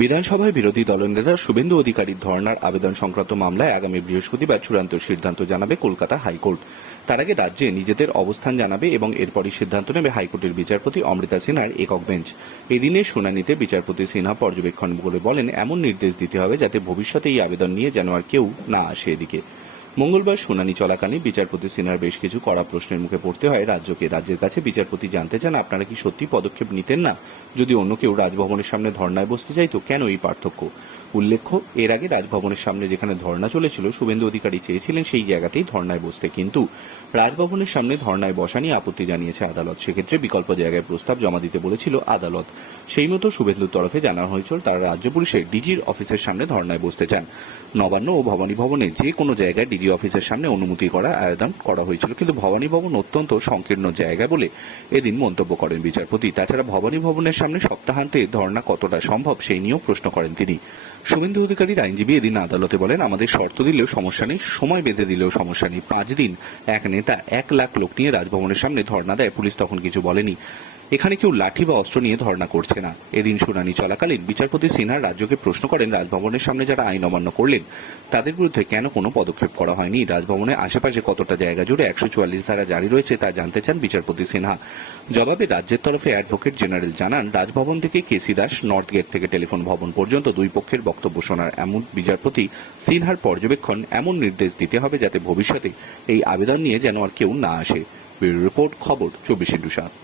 বিধানসভায় বিরোধী দলনেতা শুভেন্দু অধিকারীর ধর্নার আবেদন সংক্রান্ত মামলায় আগামী বৃহস্পতিবার চূড়ান্ত সিদ্ধান্ত জানাবে কলকাতা হাইকোর্ট। তার আগে রাজ্যে নিজেদের অবস্থান জানাবে এবং এরপরই সিদ্ধান্ত নেবে হাইকোর্টের বিচারপতি অমৃতা সিনহার একক বেঞ্চ। এদিনে শুনানিতে বিচারপতি সিনহা পর্যবেক্ষণ করে বলেন, এমন নির্দেশ দিতে হবে যাতে ভবিষ্যতে এই আবেদন নিয়ে যেন আর কেউ না আসে এদিকে। মঙ্গলবার শুনানি চলাকালীন বিচারপতি সিনহার বেশ কিছু কড়া প্রশ্নের মুখে পড়তে হয়। রাজ্যকে রাজ্যের কাছে বিচারপতি জানতে চান, আপনারা কি সত্যি পদক্ষেপ নিতেন না? যদি অন্য কেউ রাজভবনের সামনে ধর্নায় বসতে চাইতো কেন এই পার্থক্য? উল্লেখ্য, এর আগে রাজভবনের সামনে যেখানে ধর্না চলেছিল, শুভেন্দু অধিকারী চেয়েছিলেন সেই জায়গাতেই ধর্নায় বসতে। কিন্তু রাজভবনের সামনে ধর্নায় বসা নিয়ে আপত্তি জানিয়েছে আদালত। সেক্ষেত্রে বিকল্প জায়গায় প্রস্তাব জমা দিতে বলেছিল আদালত। সেই মতো শুভেন্দুর তরফে জানানো হয়েছিল, তারা রাজ্য পুলিশের ডিজির অফিসের সামনে ধর্নায় বসতে চান। নবান্ন ও ভবানী ভবনে যে কোনো জায়গায় ডিজি অফিসের সামনে অনুমতি করা আবেদন করা হয়েছিল। কিন্তু ভবানী ভবন অত্যন্ত সংকীর্ণ জায়গা বলে এদিন মন্তব্য করেন বিচারপতি। তাছাড়া ভবানী ভবনের সামনে সপ্তাহান্তে ধর্না কতটা সম্ভব সেই নিয়েও প্রশ্ন করেন তিনি। শুভেন্দু অধিকারীর আইনজীবী এদিন আদালতে বলেন, আমাদের শর্ত দিলেও সমস্যা নেই, সময় বেঁধে দিলেও সমস্যা নেই। পাঁচ দিন, এক নেতা, এক লাখ লোক নিয়ে রাজভবনের সামনে ধর্ণা দেয়, পুলিশ তখন কিছু বলেনি। এখানে কেউ লাঠি বা অস্ত্র নিয়ে ধর্ণা করছে না। এদিন শুনানি চলাকালীন বিচারপতি সিনহার রাজ্যকে প্রশ্ন করেন, রাজভবনের সামনে যারা আইন অমান্য করলেন, তাদের বিরুদ্ধে কেন কোনো পদক্ষেপ করা হয়নি? রাজভবনের আশেপাশে কতটা জায়গা জুড়ে একশো চুয়াল্লিশ ধারা জারি রয়েছে তা জানতে চান বিচারপতি সিনহা। জবাবে রাজ্যের তরফে অ্যাডভোকেট জেনারেল জানান, রাজভবন থেকে K C Das north gate থেকে টেলিফোন ভবন পর্যন্ত দুই পক্ষের বক্তব্য শোনার এমন বিচারপতি সিনহার পর্যবেক্ষণ এমন নির্দেশ দিতে হবে যাতে ভবিষ্যতে এই আবেদন নিয়ে যেন আর কেউ না আসে। রিপোর্ট, খবর, চব্বিশ ইন্টু সাত।